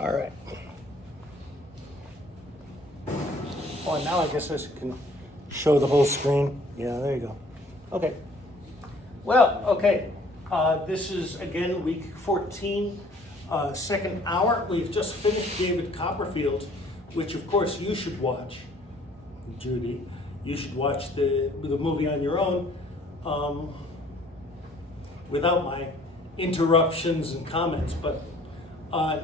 All right. Oh, and now I guess I can show the whole screen. Yeah, there you go. Okay. Well, okay. This is, again, week 14, second hour. We've just finished David Copperfield, which, of course, you should watch. Judy, you should watch the movie on your own without my interruptions and comments. But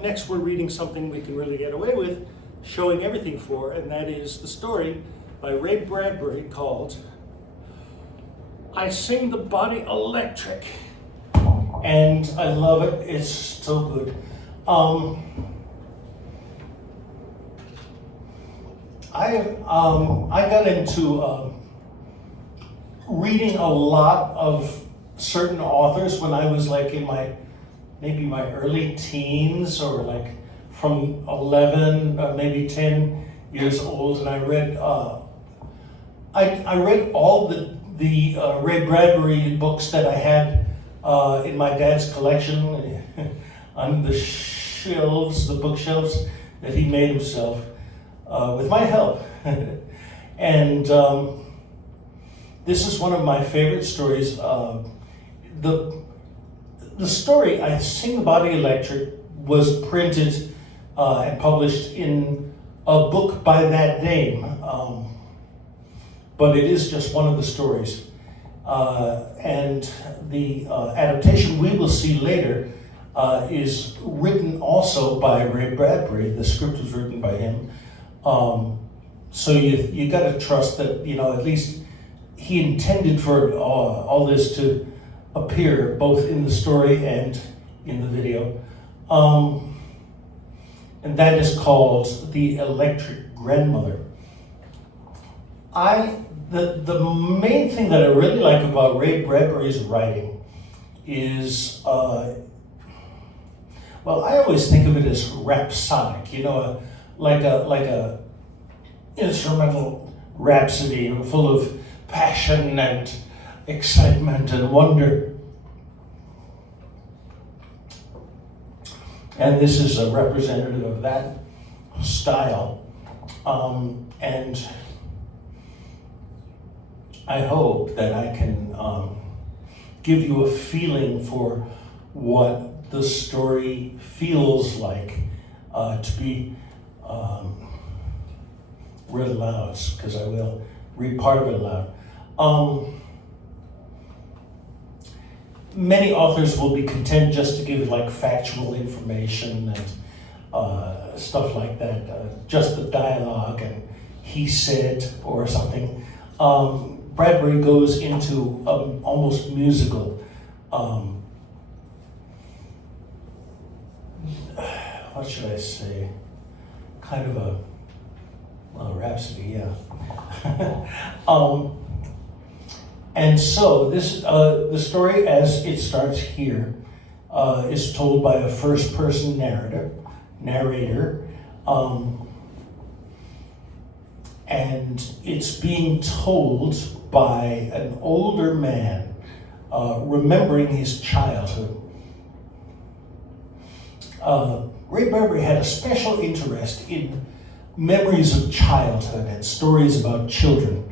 next we're reading something we can really get away with, showing everything for, and that is the story by Ray Bradbury called I Sing the Body Electric. And I love it. It's so good. I got into reading a lot of certain authors when I was like in maybe my early teens, or like from 11, maybe 10 years old, and I read all the Ray Bradbury books that I had in my dad's collection on the shelves, the bookshelves that he made himself with my help. And this is one of my favorite stories. The story, I Sing the Body Electric, was printed and published in a book by that name, but it is just one of the stories. And the adaptation we will see later is written also by Ray Bradbury. The script was written by him. So you got to trust that, at least he intended for all this to appear both in the story and in the video. And that is called The Electric Grandmother. The main thing that I really like about Ray Bradbury's writing is, I always think of it as rhapsodic, like a instrumental rhapsody full of passion and excitement and wonder. And this is a representative of that style. And I hope that I can give you a feeling for what the story feels like to be read aloud, because I will read part of it aloud. Many authors will be content just to give like factual information and stuff like that, just the dialogue and he said or something. Bradbury goes into almost musical, what should I say, kind of a rhapsody, yeah. And so this, the story as it starts here, is told by a first-person narrator, and it's being told by an older man remembering his childhood. Ray Bradbury had a special interest in memories of childhood and stories about children.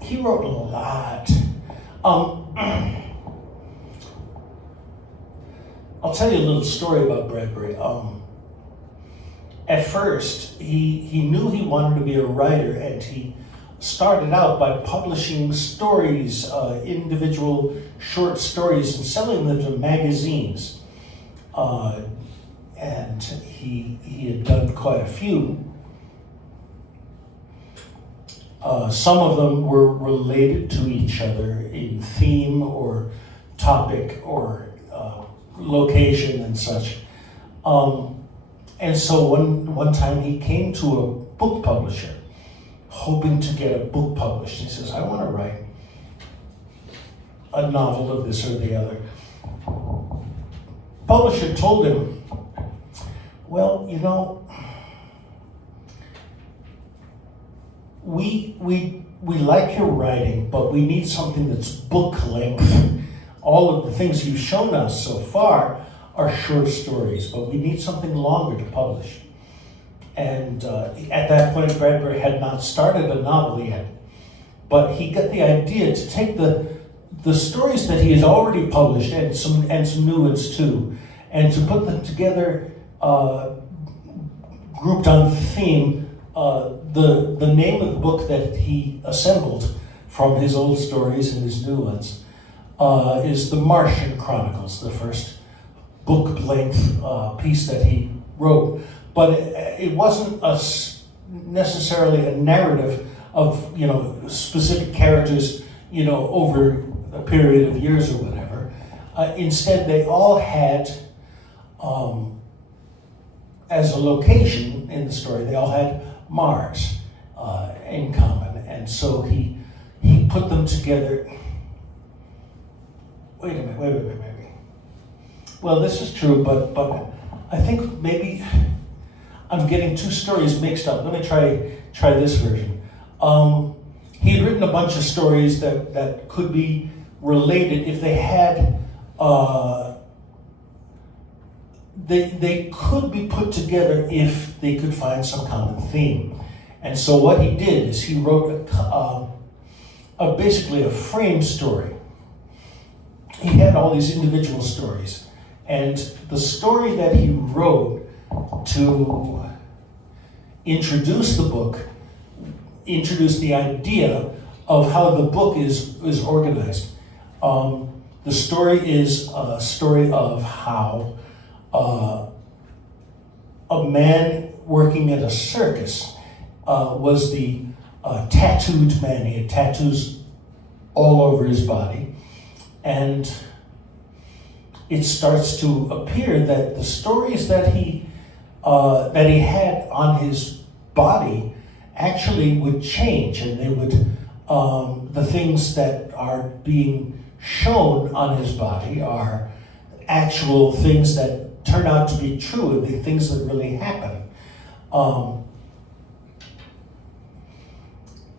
He wrote a lot. I'll tell you a little story about Bradbury. At first, he knew he wanted to be a writer, and he started out by publishing stories, individual short stories, and selling them to magazines. And he had done quite a few. Some of them were related to each other in theme or topic or location and such. And so one time he came to a book publisher, hoping to get a book published. He says, I want to write a novel of this or the other. Publisher told him, well, we like your writing, but we need something that's book length. All of the things you've shown us so far are short stories, but we need something longer to publish. And at that point, Bradbury had not started a novel yet, but he got the idea to take the stories that he has already published and some new ones too, and to put them together, grouped on theme. The name of the book that he assembled from his old stories and his new ones is The Martian Chronicles, the first book-length piece that he wrote. But it wasn't necessarily a narrative of, specific characters, over a period of years or whatever. Instead, they all had, as a location in the story, they all had Mars in common. And so he put them together. Wait a minute. Well, this is true, but I think maybe I'm getting two stories mixed up. Let me try this version. He had written a bunch of stories that could be related if they had, they could be put together if they could find some common theme. And so what he did is he wrote basically a frame story. He had all these individual stories. And the story that he wrote to introduce the book, introduce the idea of how the book is organized. The story is a story of how a man working at a circus was the tattooed man. He had tattoos all over his body. And it starts to appear that the stories that he had on his body actually would change, and they would the things that are being shown on his body are actual things that turn out to be true, and the things that really happen.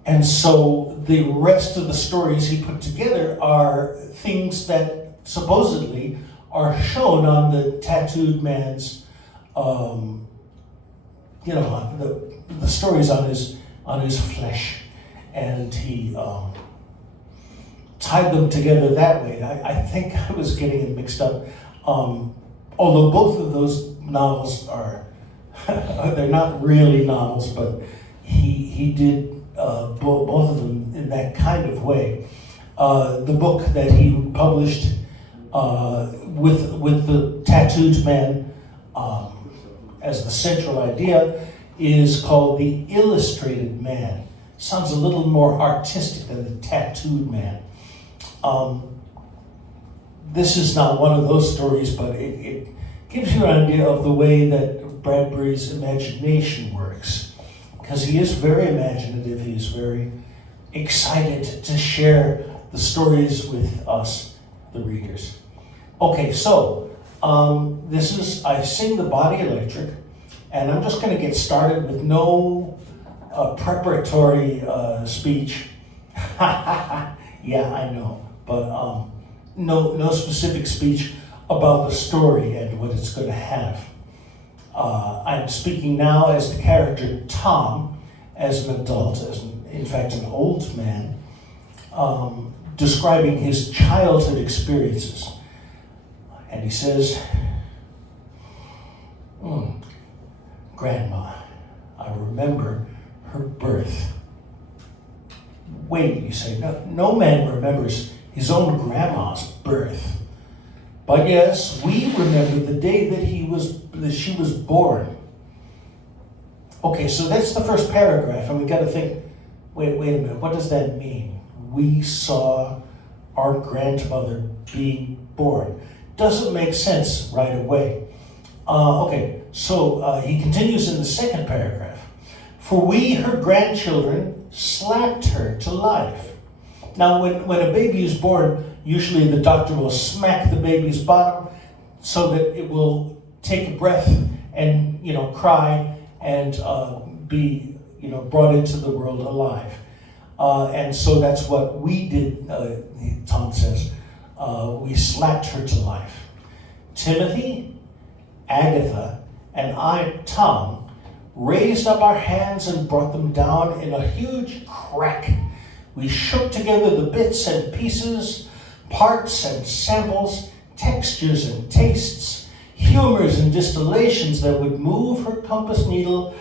And so the rest of the stories he put together are things that supposedly are shown on the tattooed man's, the stories on his flesh, and he tied them together that way. I think I was getting it mixed up. Although both of those novels are, they're not really novels, but he did both of them in that kind of way. The book that he published with the tattooed man as the central idea is called The Illustrated Man. Sounds a little more artistic than The Tattooed Man. This is not one of those stories, but it gives you an idea of the way that Bradbury's imagination works. Because he is very imaginative, he is very excited to share the stories with us, the readers. Okay, so this is I Sing the Body Electric, and I'm just going to get started with no preparatory speech. Yeah, I know, but no specific speech about the story and what it's going to have. I'm speaking now as the character Tom, as an adult, in fact an old man, describing his childhood experiences. And he says, Grandma, I remember her birth. Wait, you say, no man remembers his own grandma's birth. But yes, we remember the day that she was born. Okay, so that's the first paragraph, and we got to think, wait a minute, what does that mean? We saw our grandmother being born. Doesn't make sense right away. Okay, so he continues in the second paragraph. For we, her grandchildren, slapped her to life. Now, when a baby is born, usually the doctor will smack the baby's bottom so that it will take a breath and, cry and be, brought into the world alive. And so that's what we did, Tom says. We slapped her to life. Timothy, Agatha, and I, Tom, raised up our hands and brought them down in a huge crack. We shook together the bits and pieces, parts and samples, textures and tastes, humors and distillations that would move her compass needle,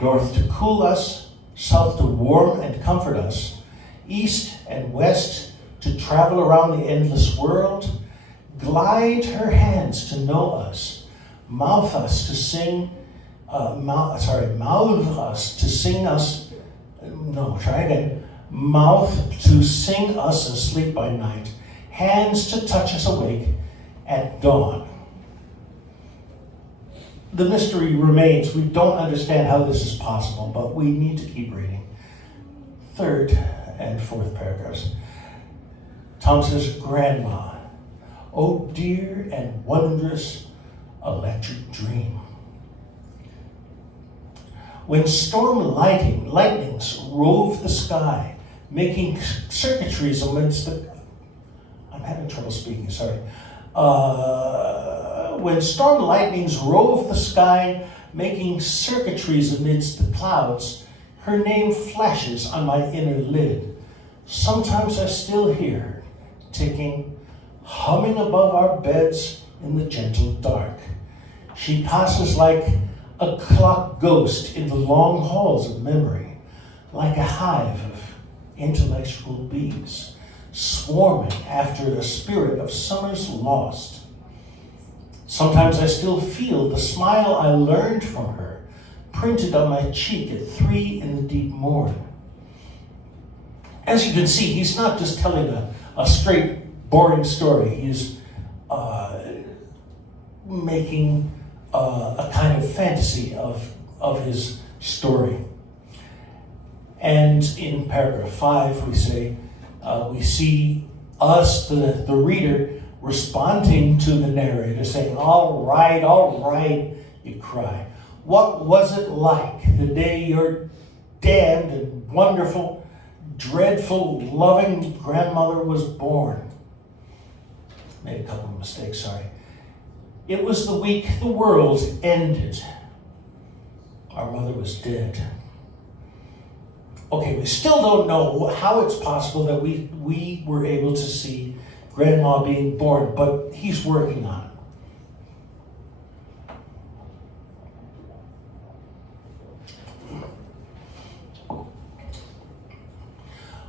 north to cool us, south to warm and comfort us, east and west to travel around the endless world, glide her hands to know us, mouth us to sing mouth to sing us asleep by night, hands to touch us awake at dawn. The mystery remains. We don't understand how this is possible, but we need to keep reading. Third and fourth paragraphs. Tom says, Grandma, oh dear and wondrous electric dream. When storm lightnings rove the sky, making circuitries amidst the... I'm having trouble speaking, sorry. When storm lightnings rove the sky, making circuitries amidst the clouds, her name flashes on my inner lid. Sometimes I still hear her, ticking, humming above our beds in the gentle dark. She passes like a clock ghost in the long halls of memory, like a hive of intellectual bees, swarming after a spirit of summers lost. Sometimes I still feel the smile I learned from her, printed on my cheek at 3 in the deep morn. As you can see, he's not just telling a straight, boring story. He's making a kind of fantasy of his story. And in paragraph 5, we say, we see us, the reader, responding to the narrator, saying, all right, you cry. What was it like the day your damned and wonderful, dreadful, loving grandmother was born? Made a couple of mistakes, sorry. It was the week the world ended. Our mother was dead. Okay, we still don't know how it's possible that we were able to see Grandma being born, but he's working on it.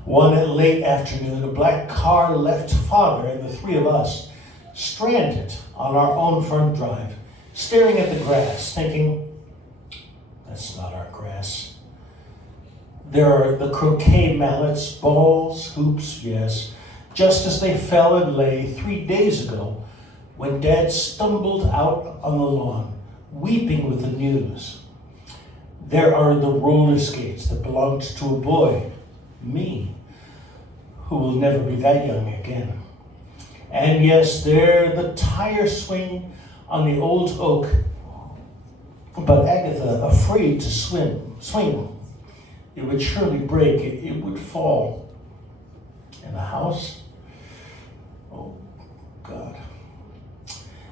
One late afternoon, a black car left Father and the 3 of us stranded on our own front drive, staring at the grass, thinking, that's not our grass. There are the croquet mallets, balls, hoops, yes, just as they fell and lay 3 days ago when Dad stumbled out on the lawn, weeping with the news. There are the roller skates that belonged to a boy, me, who will never be that young again. And yes, there the tire swing on the old oak, but Agatha, afraid to swing. It would surely break, it would fall. In the house? Oh, God.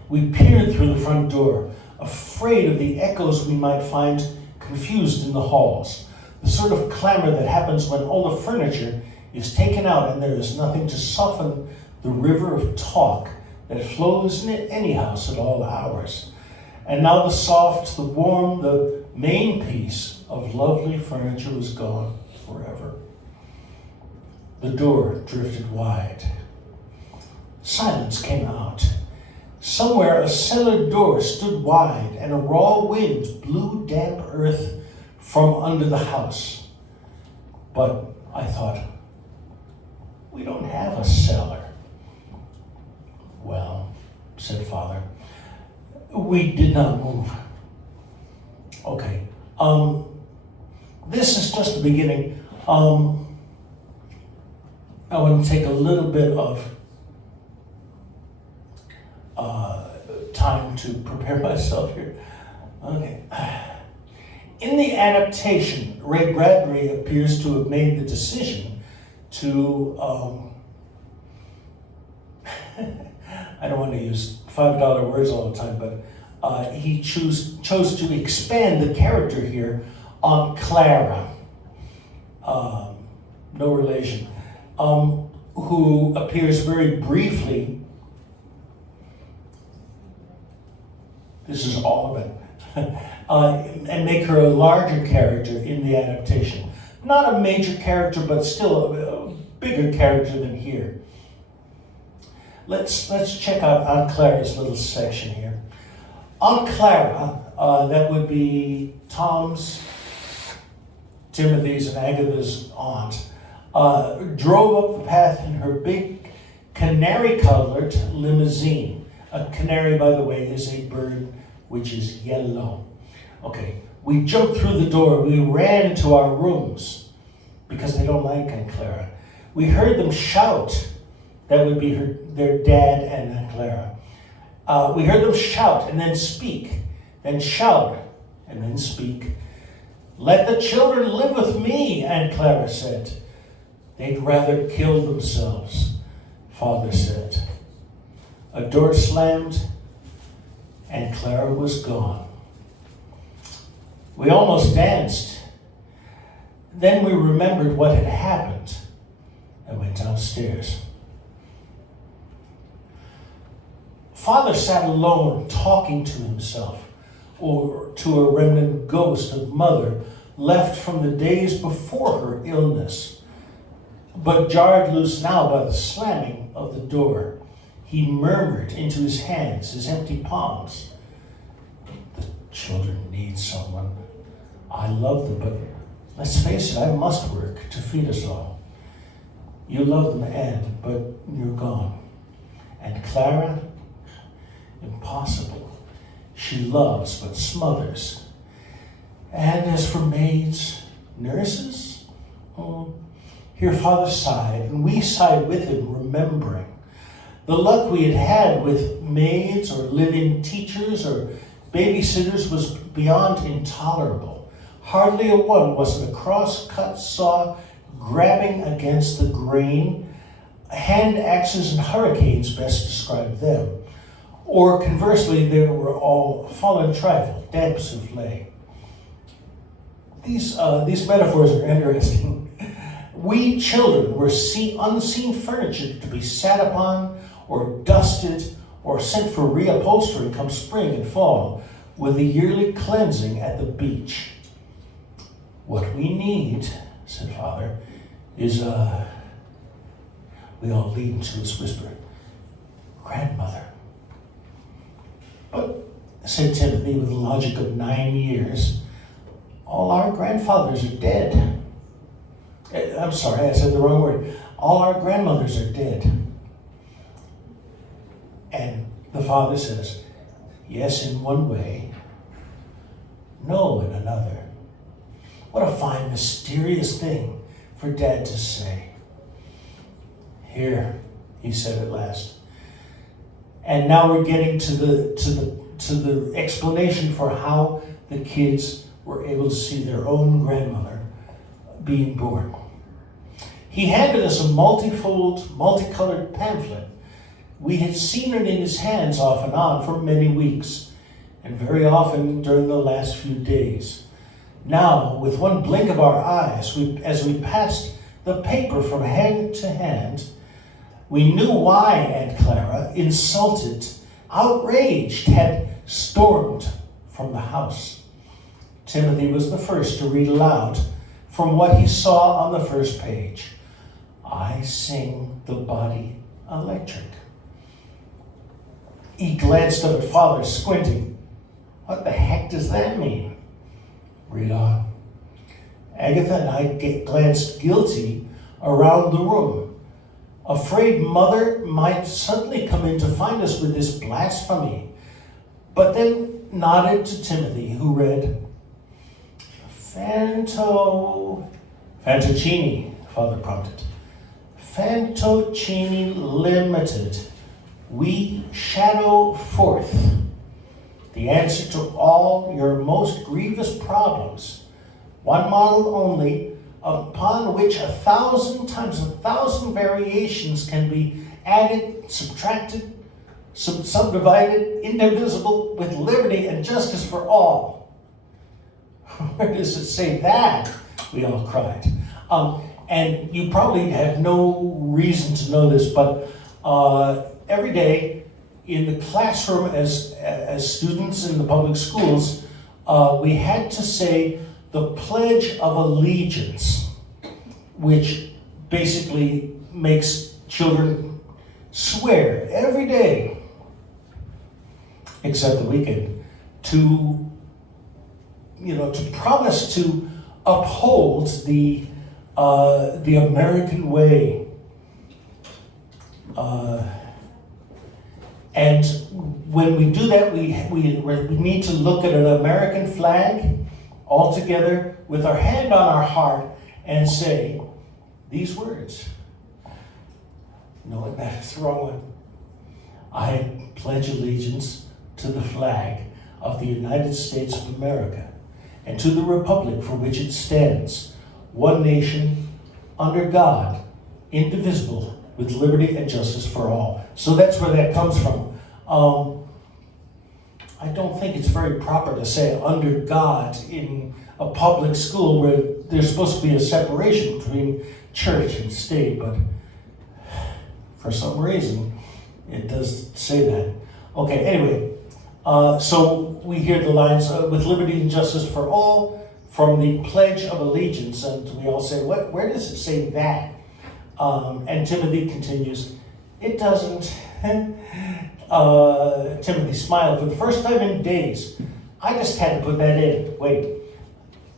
We peered through the front door, afraid of the echoes we might find confused in the halls, the sort of clamor that happens when all the furniture is taken out and there is nothing to soften the river of talk that flows in any house at all hours. And now the soft, the warm, the main piece of lovely furniture was gone forever. The door drifted wide. Silence came out. Somewhere a cellar door stood wide and a raw wind blew damp earth from under the house. But I thought, we don't have a cellar. Well, said Father, we did not move. Okay, this is just the beginning. I want to take a little bit of time to prepare myself here. Okay. In the adaptation, Ray Bradbury appears to have made the decision to, I don't want to use $5 words all the time, but he chose to expand the character here on Clara, no relation, who appears very briefly. This is all of it. And make her a larger character in the adaptation. Not a major character, but still a bigger character than here. Let's check out Aunt Clara's little section here. Aunt Clara, that would be Tom's, Timothy's, and Agatha's aunt, drove up the path in her big canary-colored limousine. A canary, by the way, is a bird which is yellow. Okay, we jumped through the door. We ran into our rooms because they don't like Aunt Clara. We heard them shout. That would be their dad and Aunt Clara. We heard them shout and then speak, then shout and then speak. "Let the children live with me," Aunt Clara said. "They'd rather kill themselves," Father said. A door slammed and Clara was gone. We almost danced. Then we remembered what had happened and went downstairs. Father sat alone talking to himself, or to a remnant ghost of Mother left from the days before her illness, but jarred loose now by the slamming of the door. He murmured into his hands, his empty palms, "The children need someone. I love them, but let's face it, I must work to feed us all. You love them, Anne, but you're gone. And Clara? Impossible. She loves but smothers. And as for maids, nurses? Oh." Here Father sighed, and we sighed with him, remembering. The luck we had had with maids or live-in teachers or babysitters was beyond intolerable. Hardly a one wasn't a cross-cut saw grabbing against the grain. Hand axes and hurricanes best described them. Or conversely, they were all fallen trifle, damp souffle. These metaphors are interesting. We children were unseen furniture to be sat upon or dusted or sent for reupholstering come spring and fall with a yearly cleansing at the beach. "What we need," said Father, "is we all leaned into his whisper, grandmother." "But," said Timothy with the logic of 9 years, "all our grandfathers are dead." I'm sorry, I said the wrong word. "All our grandmothers are dead." And the Father says, "Yes, in one way, no, in another." What a fine, mysterious thing for Dad to say. "Here," he said at last. And now we're getting to the explanation for how the kids were able to see their own grandmother being born. He handed us a multifold, multicolored pamphlet. We had seen it in his hands off and on for many weeks, and very often during the last few days. Now, with one blink of our eyes, as we passed the paper from hand to hand, we knew why Aunt Clara, insulted, outraged, had stormed from the house. Timothy was the first to read aloud from what he saw on the first page. "I sing the body electric." He glanced up at Father, squinting. "What the heck does that mean?" "Read on." Agatha and I glanced guilty around the room, afraid Mother might suddenly come in to find us with this blasphemy, but then nodded to Timothy, who read, Fantocini, Father prompted. "Fantocini Limited. We shadow forth the answer to all your most grievous problems. One model only, upon which 1,000 times 1,000 variations can be added, subtracted, subdivided, indivisible, with liberty and justice for all. Where does it say that? We all cried. And you probably have no reason to know this, but every day in the classroom as students in the public schools, we had to say the Pledge of Allegiance, which basically makes children swear every day, except the weekend, to promise to uphold the American way. And when we do that, we need to look at an American flag all together with our hand on our heart and say these words. No, that's the wrong one. I pledge allegiance to the flag of the United States of America and to the republic for which it stands, one nation, under God, indivisible, with liberty and justice for all. So that's where that comes from. I don't think it's very proper to say under God in a public school where there's supposed to be a separation between church and state, but for some reason it does say that. Okay, anyway, so we hear the lines with liberty and justice for all from the Pledge of Allegiance, and we all say, where does it say that? And Timothy continues, it doesn't. Timothy smiled. For the first time in days, I just had to put that in. Wait,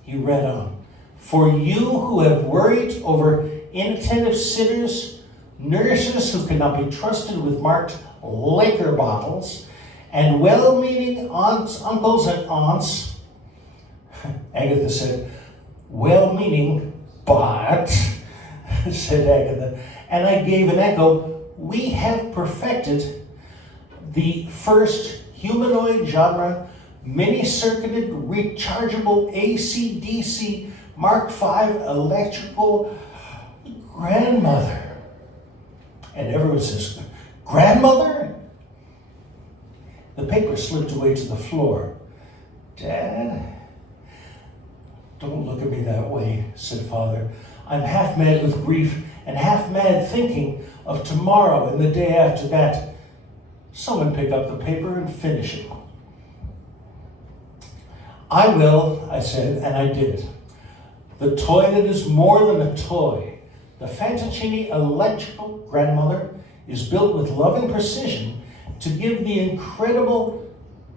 he read on. For you who have worried over inattentive sitters, nurses who cannot be trusted with marked liquor bottles, and well-meaning aunts, uncles, and aunts, Agatha said, well-meaning, but, said Agatha, and I gave an echo, we have perfected the first humanoid genre, mini-circuited, rechargeable AC/DC Mark V electrical grandmother. And everyone says, grandmother? The paper slipped away to the floor. Dad? Don't look at me that way, said Father. I'm half mad with grief and half mad thinking of tomorrow and the day after that. Someone pick up the paper and finish it. I will, I said, and I did. The toy that is more than a toy. The Fantaccini electrical grandmother is built with loving precision to give the incredible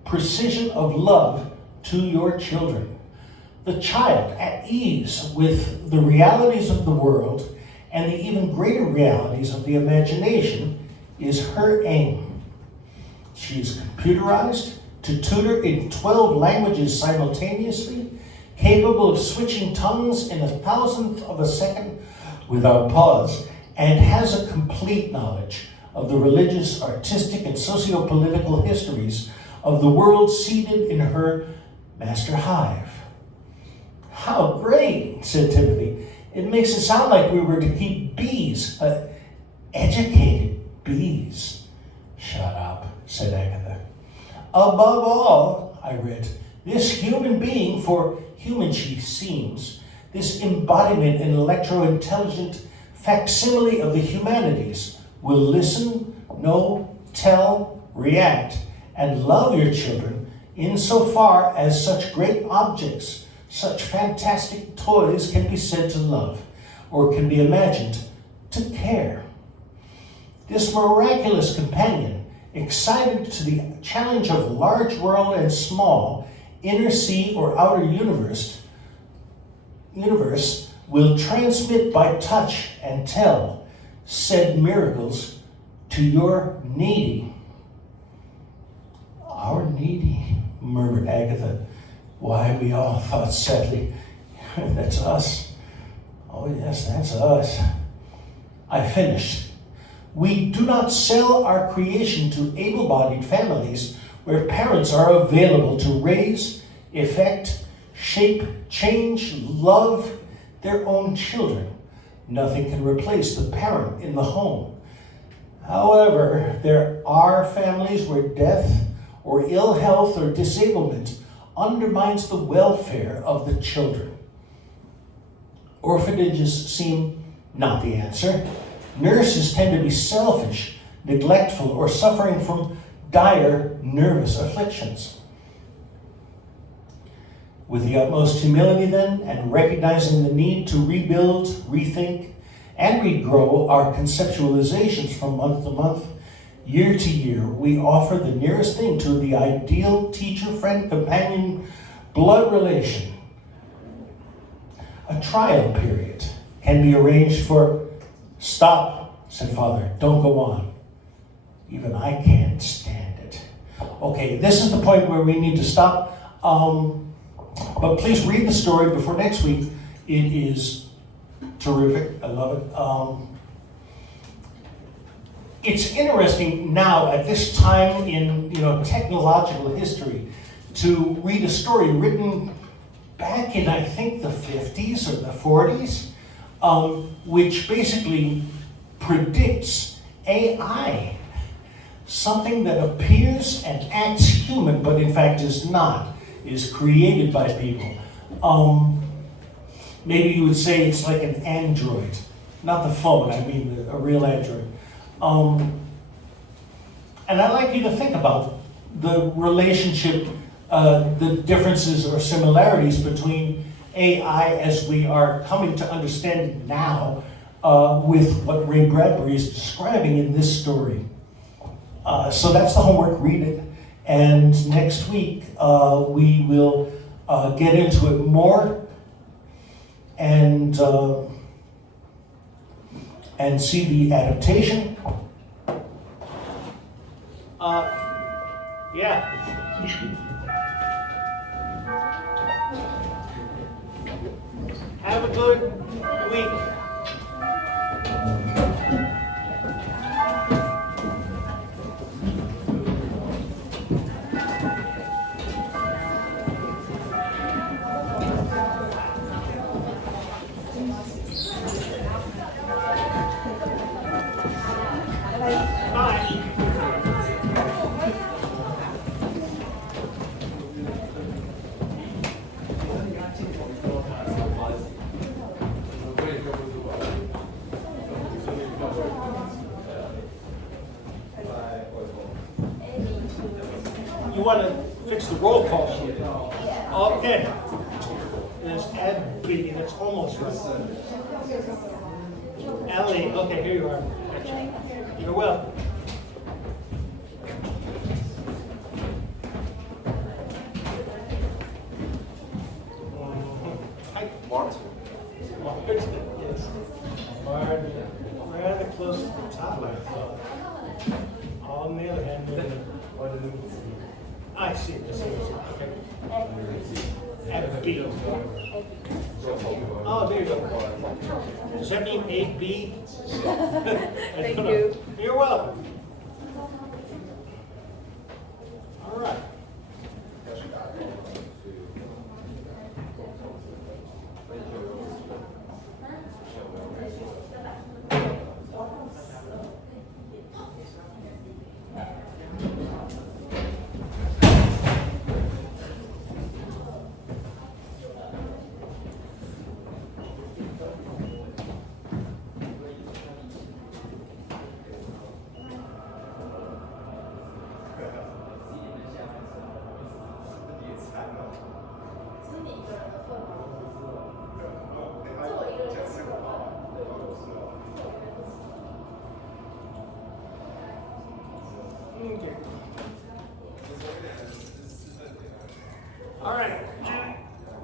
precision of love to your children. The child at ease with the realities of the world and the even greater realities of the imagination is her aim. She is computerized to tutor in 12 languages simultaneously, capable of switching tongues in 1,000th of a second without pause, and has a complete knowledge of the religious, artistic, and socio-political histories of the world seated in her master hive. How great, said Timothy. It makes it sound like we were to keep bees, educated bees. Shut up, said Agatha. Above all, I read, this human being, for human she seems, this embodiment and electro-intelligent facsimile of the humanities, will listen, know, tell, react, and love your children insofar as such great objects, such fantastic toys can be said to love, or can be imagined to care. This miraculous companion, excited to the challenge of large world and small, inner sea or outer universe, will transmit by touch and tell said miracles to your needy. Our needy, murmured Agatha. Why, we all thought sadly, that's us. Oh yes, that's us. I finished. We do not sell our creation to able-bodied families where parents are available to raise, effect, shape, change, love their own children. Nothing can replace the parent in the home. However, there are families where death or ill health or disablement undermines the welfare of the children. Orphanages seem not the answer. Nurses tend to be selfish, neglectful, or suffering from dire nervous afflictions. With the utmost humility then, and recognizing the need to rebuild, rethink, and regrow our conceptualizations from month to month, year to year, we offer the nearest thing to the ideal teacher, friend, companion, blood relation. A trial period can be arranged for, "Stop," said Father, "don't go on. Even I can't stand it." Okay, this is the point where we need to stop. But please read the story before next week. It is terrific. I love it. It's interesting now at this time in technological history to read a story written back in, I think, the 50s or the 40s, which basically predicts AI, something that appears and acts human, but in fact is not, is created by people. Maybe you would say it's like an android, not the phone, I mean a real android. And I'd like you to think about the relationship, the differences or similarities between AI as we are coming to understand it now with what Ray Bradbury is describing in this story. So that's the homework, read it. And next week we will get into it more and see the adaptation. Yeah. Have a good week. You want to fix the roll call sheet? Okay. There's Ed B. That's almost right. Ellie, okay, here you are. You're welcome. Hi, Martin. Martin, yes. Martin, rather close to the top, I thought. On the other hand, I see. Okay. At B. Oh, there you go. Does that mean 8B? Thank you. You're welcome. All right. Okay. All right.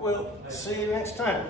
We'll see you next time.